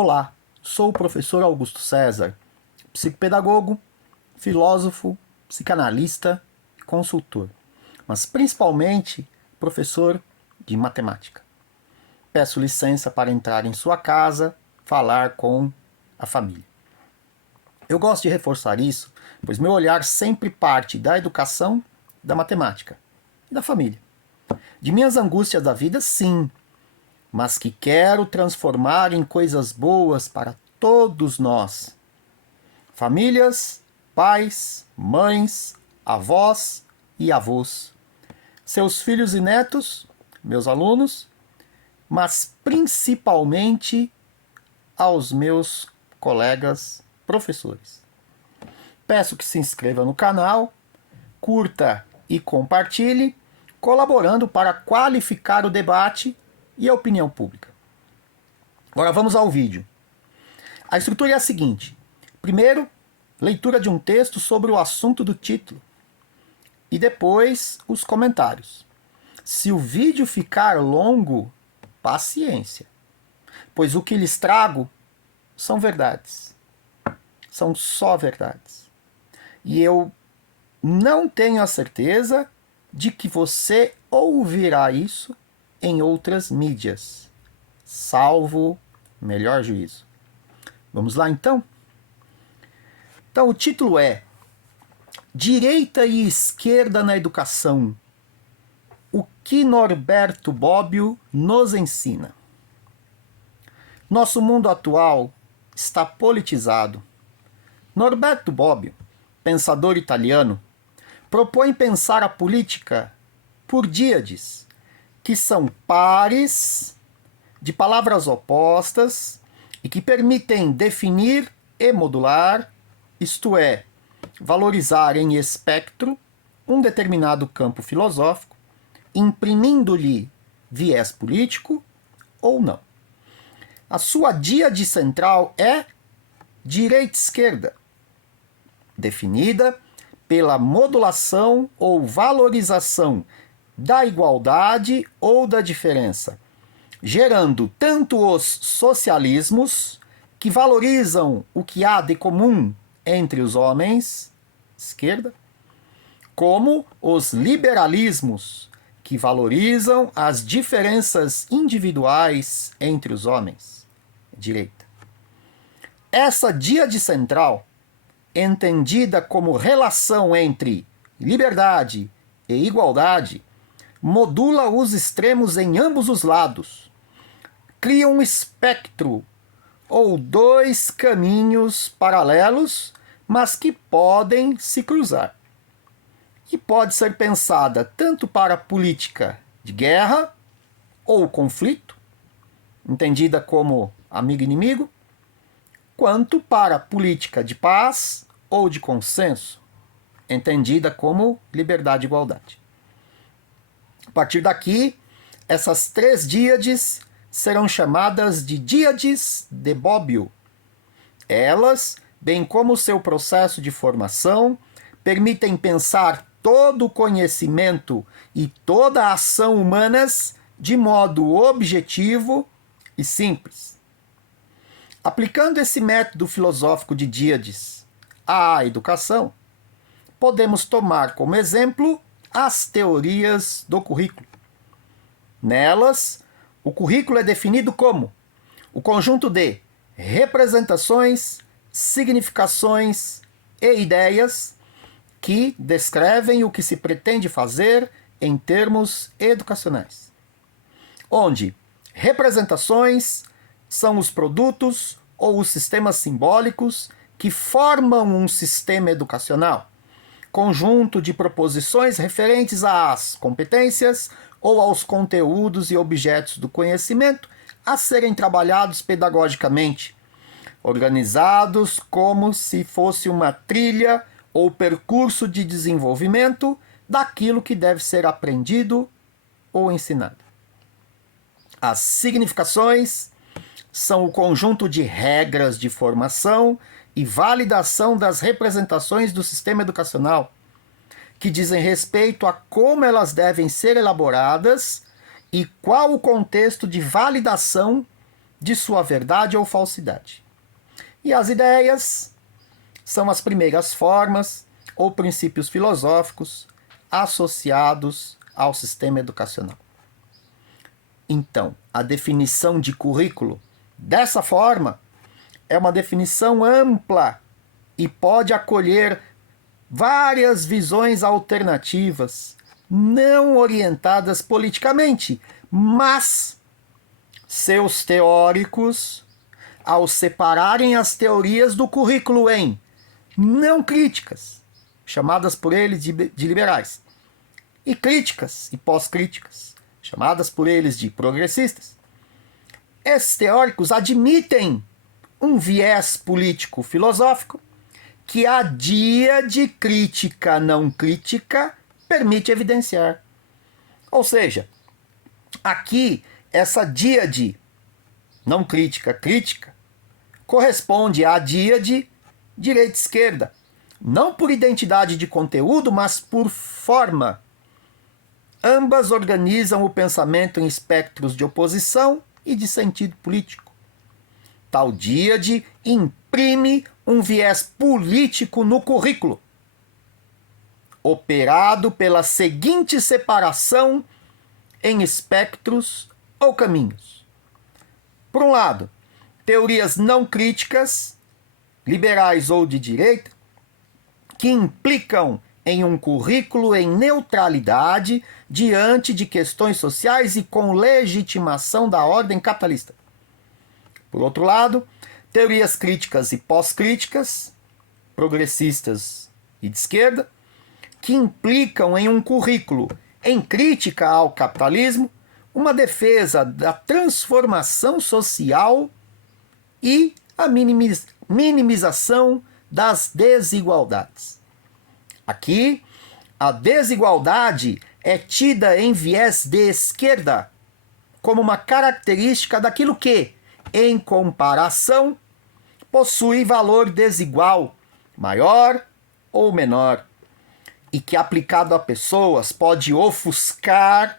Olá, sou o professor Augusto César, psicopedagogo, filósofo, psicanalista e consultor, mas principalmente professor de matemática. Peço licença para entrar em sua casa, falar com a família. Eu gosto de reforçar isso, pois meu olhar sempre parte da educação, da matemática e da família. De minhas angústias da vida, sim, mas que quero transformar em coisas boas para todos nós. Famílias, pais, mães, avós e avós, seus filhos e netos, meus alunos, mas principalmente aos meus colegas professores. Peço que se inscreva no canal, curta e compartilhe, colaborando para qualificar o debate e a opinião pública. Agora vamos ao vídeo. A estrutura é a seguinte. Primeiro, leitura de um texto sobre o assunto do título. E depois, os comentários. Se o vídeo ficar longo, paciência. Pois o que lhes trago são verdades. São só verdades. E eu não tenho a certeza de que você ouvirá isso em outras mídias, salvo melhor juízo. Vamos lá então? Então o título é Direita e Esquerda na Educação. O que Norberto Bobbio nos ensina? Nosso mundo atual está politizado. Norberto Bobbio, pensador italiano, propõe pensar a política por díades, que são pares de palavras opostas e que permitem definir e modular, isto é, valorizar em espectro um determinado campo filosófico, imprimindo-lhe viés político ou não. A sua díade central é direita-esquerda, definida pela modulação ou valorização da igualdade ou da diferença, gerando tanto os socialismos, que valorizam o que há de comum entre os homens, esquerda, como os liberalismos, que valorizam as diferenças individuais entre os homens, direita. Essa díade central, entendida como relação entre liberdade e igualdade, modula os extremos em ambos os lados, cria um espectro ou dois caminhos paralelos, mas que podem se cruzar. E pode ser pensada tanto para a política de guerra ou conflito, entendida como amigo e inimigo, quanto para a política de paz ou de consenso, entendida como liberdade e igualdade. A partir daqui, essas três díades serão chamadas de díades de Bobbio. Elas, bem como o seu processo de formação, permitem pensar todo o conhecimento e toda a ação humanas de modo objetivo e simples. Aplicando esse método filosófico de díades à educação, podemos tomar como exemplo as teorias do currículo. Nelas, o currículo é definido como o conjunto de representações, significações e ideias que descrevem o que se pretende fazer em termos educacionais. Onde representações são os produtos ou os sistemas simbólicos que formam um sistema educacional, conjunto de proposições referentes às competências ou aos conteúdos e objetos do conhecimento a serem trabalhados pedagogicamente, organizados como se fosse uma trilha ou percurso de desenvolvimento daquilo que deve ser aprendido ou ensinado. As significações são o conjunto de regras de formação e validação das representações do sistema educacional, que dizem respeito a como elas devem ser elaboradas e qual o contexto de validação de sua verdade ou falsidade. E as ideias são as primeiras formas ou princípios filosóficos associados ao sistema educacional. Então, a definição de currículo, dessa forma, é uma definição ampla e pode acolher várias visões alternativas, não orientadas politicamente, mas seus teóricos, ao separarem as teorias do currículo em não críticas, chamadas por eles de liberais, e críticas e pós-críticas, chamadas por eles de progressistas, esses teóricos admitem um viés político-filosófico que a díade crítica não crítica permite evidenciar. Ou seja, aqui essa díade não crítica crítica corresponde à díade direita-esquerda, não por identidade de conteúdo, mas por forma. Ambas organizam o pensamento em espectros de oposição e de sentido político. Tal díade imprime um viés político no currículo, operado pela seguinte separação em espectros ou caminhos. Por um lado, teorias não críticas, liberais ou de direita, que implicam em um currículo em neutralidade diante de questões sociais e com legitimação da ordem capitalista. Por outro lado, teorias críticas e pós-críticas, progressistas e de esquerda, que implicam em um currículo em crítica ao capitalismo, uma defesa da transformação social e a minimização das desigualdades. Aqui, a desigualdade é tida em viés de esquerda como uma característica daquilo que, em comparação, possui valor desigual, maior ou menor, e que aplicado a pessoas pode ofuscar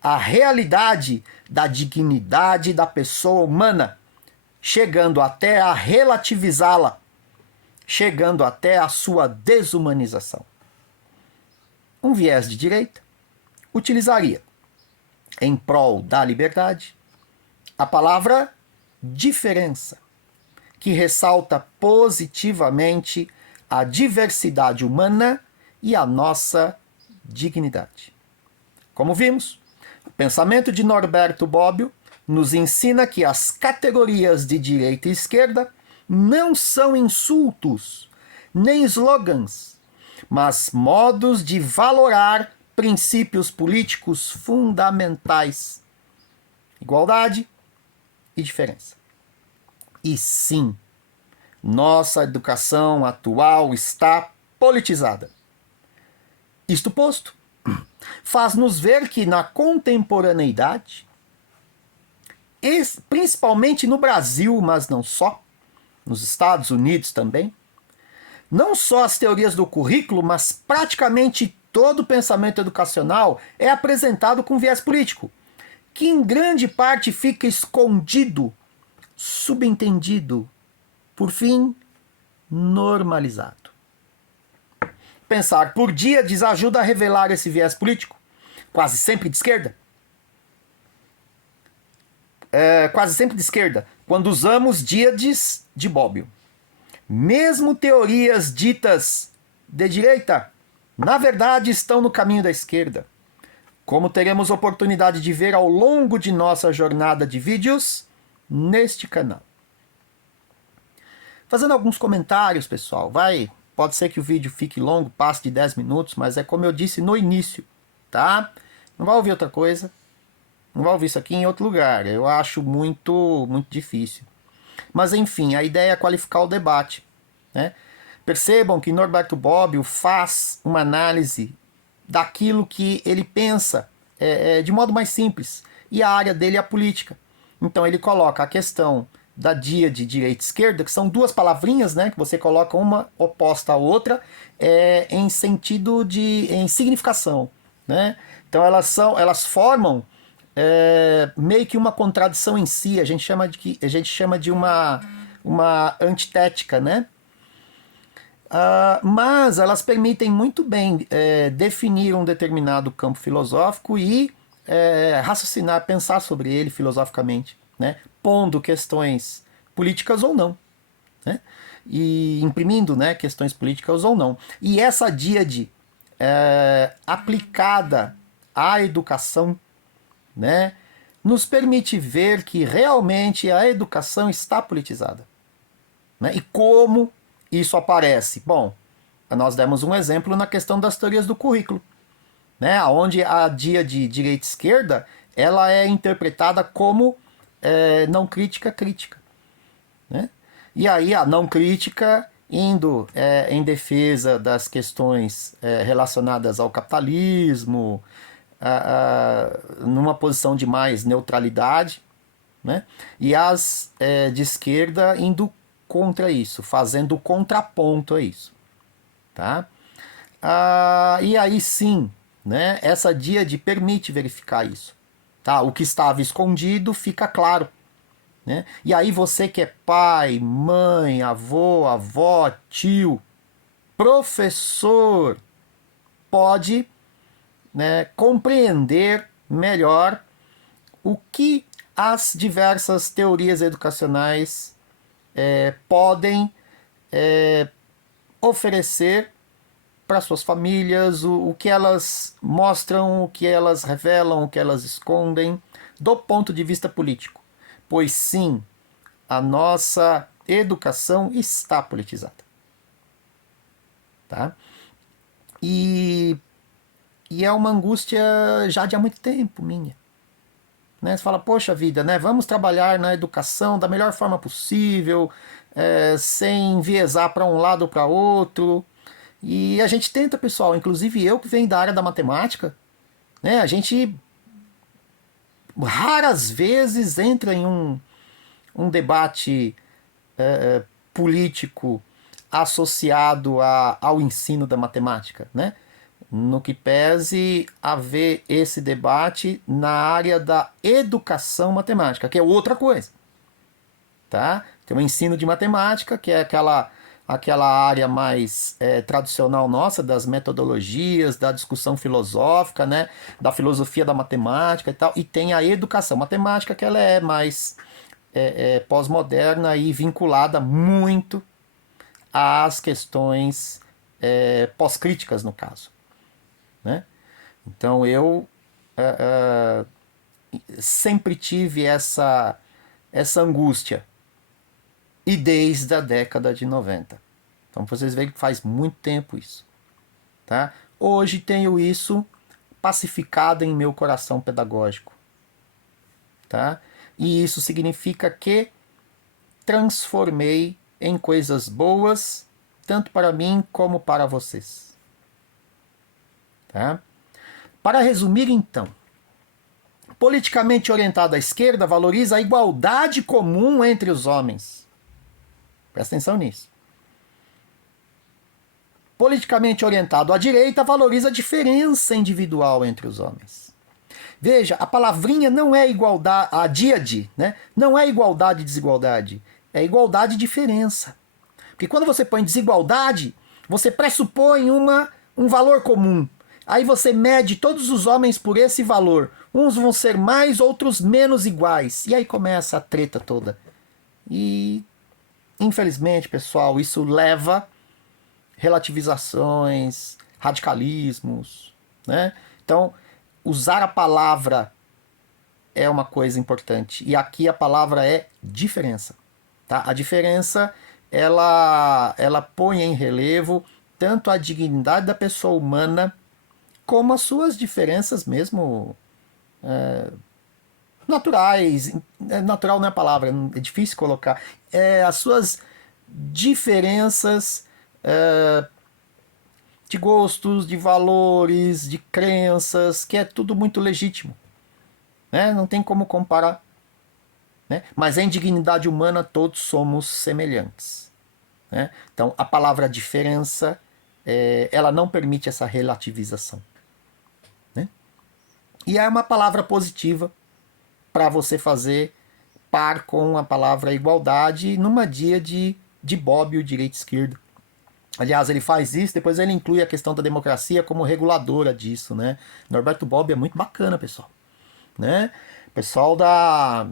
a realidade da dignidade da pessoa humana, chegando até a relativizá-la, chegando até a sua desumanização. Um viés de direita utilizaria, em prol da liberdade, a palavra diferença, que ressalta positivamente a diversidade humana e a nossa dignidade. Como vimos, o pensamento de Norberto Bobbio nos ensina que as categorias de direita e esquerda não são insultos, nem slogans, mas modos de valorar princípios políticos fundamentais: igualdade e diferença. E sim, nossa educação atual está politizada. Isto posto, faz-nos ver que na contemporaneidade, principalmente no Brasil, mas não só, nos Estados Unidos também, não só as teorias do currículo, mas praticamente todo o pensamento educacional é apresentado com viés político, que em grande parte fica escondido, subentendido, por fim, normalizado. Pensar por díades ajuda a revelar esse viés político, quase sempre de esquerda. Quase sempre de esquerda, quando usamos díades de Bobbio. Mesmo teorias ditas de direita, na verdade estão no caminho da esquerda, como teremos oportunidade de ver ao longo de nossa jornada de vídeos neste canal. Fazendo alguns comentários, pessoal, pode ser que o vídeo fique longo, passe de 10 minutos, mas é como eu disse no início, tá? Não vai ouvir outra coisa, não vai ouvir isso aqui em outro lugar, eu acho muito difícil. Mas enfim, a ideia é qualificar o debate, né? Percebam que Norberto Bobbio faz uma análise daquilo que ele pensa de modo mais simples, e a área dele é a política. Então ele coloca a questão da díade direita e esquerda, que são duas palavrinhas, né, que você coloca uma oposta à outra, em sentido em significação, né? Então elas formam meio que uma contradição em si, a gente chama de uma antitética, né? Mas elas permitem muito bem definir um determinado campo filosófico e raciocinar, pensar sobre ele filosoficamente, né? Pondo questões políticas ou não, né? E imprimindo, né, questões políticas ou não. E essa díade aplicada à educação, né, nos permite ver que realmente a educação está politizada. Né? E como isso aparece? Bom, nós demos um exemplo na questão das teorias do currículo, né? Onde a díade direita-esquerda ela é interpretada como não crítica crítica. Né? E aí a não crítica indo em defesa das questões relacionadas ao capitalismo, numa posição de mais neutralidade, né? E as de esquerda indo contra isso, fazendo contraponto a isso. Tá? E aí sim, né, essa díade permite verificar isso. Tá? O que estava escondido fica claro. Né? E aí você que é pai, mãe, avô, avó, tio, professor, pode, né, compreender melhor o que as diversas teorias educacionais podem oferecer para suas famílias, o que elas mostram, o que elas revelam, o que elas escondem, do ponto de vista político. Pois sim, a nossa educação está politizada. Tá? E é uma angústia já de há muito tempo minha. Né? Você fala, poxa vida, né? Vamos trabalhar na educação da melhor forma possível, sem enviesar para um lado ou para outro. E a gente tenta, pessoal, inclusive eu que venho da área da matemática, né? A gente raras vezes entra em um debate político associado ao ensino da matemática, né? No que pese haver esse debate na área da educação matemática, que é outra coisa. Tá? Tem o ensino de matemática, que é aquela área mais tradicional nossa, das metodologias, da discussão filosófica, né? Da filosofia da matemática e tal, e tem a educação matemática, que ela é mais pós-moderna e vinculada muito às questões pós-críticas, no caso. Né? Então eu sempre tive essa angústia, e desde a década de 90. Então vocês veem que faz muito tempo isso. Tá? Hoje tenho isso pacificado em meu coração pedagógico. Tá? E isso significa que transformei em coisas boas, tanto para mim como para vocês. Tá? Para resumir, então, politicamente orientada à esquerda valoriza a igualdade comum entre os homens. Presta atenção nisso. Politicamente orientado à direita valoriza a diferença individual entre os homens. Veja, a palavrinha não é igualdade, a díade, né? Não é igualdade e desigualdade, é igualdade e diferença. Porque quando você põe desigualdade, você pressupõe um valor comum. Aí você mede todos os homens por esse valor. Uns vão ser mais, outros menos iguais. E aí começa a treta toda. E, infelizmente, pessoal, isso leva relativizações, radicalismos, né? Então, usar a palavra é uma coisa importante. E aqui a palavra é diferença. Tá? A diferença, ela põe em relevo tanto a dignidade da pessoa humana, como as suas diferenças mesmo naturais. Natural não é a palavra, é difícil colocar. As suas diferenças de gostos, de valores, de crenças, que é tudo muito legítimo. Né? Não tem como comparar. Né? Mas em dignidade humana todos somos semelhantes. Né? Então a palavra diferença, ela não permite essa relativização. Né? E é uma palavra positiva, para você fazer par com a palavra igualdade numa dia de Bobbio, direita e esquerda. Aliás, ele faz isso, depois ele inclui a questão da democracia como reguladora disso, né? Norberto Bobbio é muito bacana, pessoal, né? O pessoal da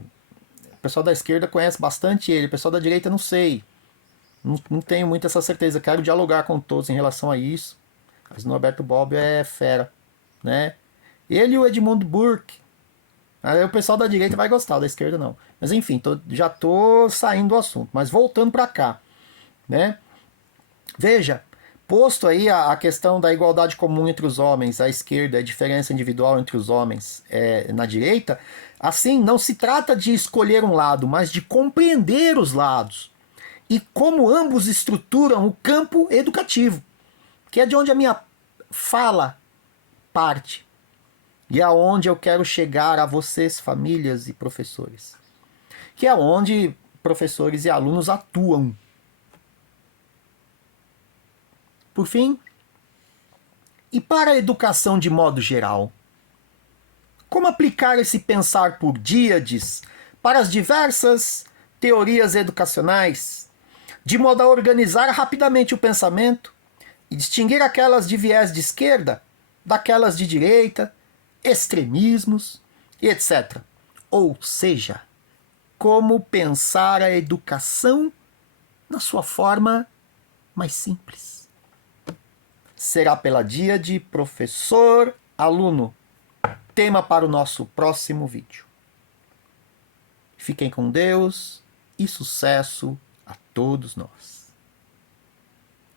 esquerda conhece bastante ele, o pessoal da direita não sei. Não tenho muito essa certeza, quero dialogar com todos em relação a isso. Mas Norberto Bobbio é fera, né? Ele e o Edmund Burke. Aí o pessoal da direita vai gostar, da esquerda não. Mas enfim, já tô saindo do assunto. Mas voltando para cá, né? Veja, posto aí a questão da igualdade comum entre os homens, a esquerda, a diferença individual entre os homens na direita, assim, não se trata de escolher um lado, mas de compreender os lados e como ambos estruturam o campo educativo, que é de onde a minha fala parte e aonde eu quero chegar a vocês, famílias e professores, que é onde professores e alunos atuam. Por fim, e para a educação de modo geral? Como aplicar esse pensar por Díades para as diversas teorias educacionais, de modo a organizar rapidamente o pensamento e distinguir aquelas de viés de esquerda daquelas de direita, extremismos e etc. Ou seja, como pensar a educação na sua forma mais simples. Será pela Díade, professor, aluno. Tema para o nosso próximo vídeo. Fiquem com Deus e sucesso a todos nós.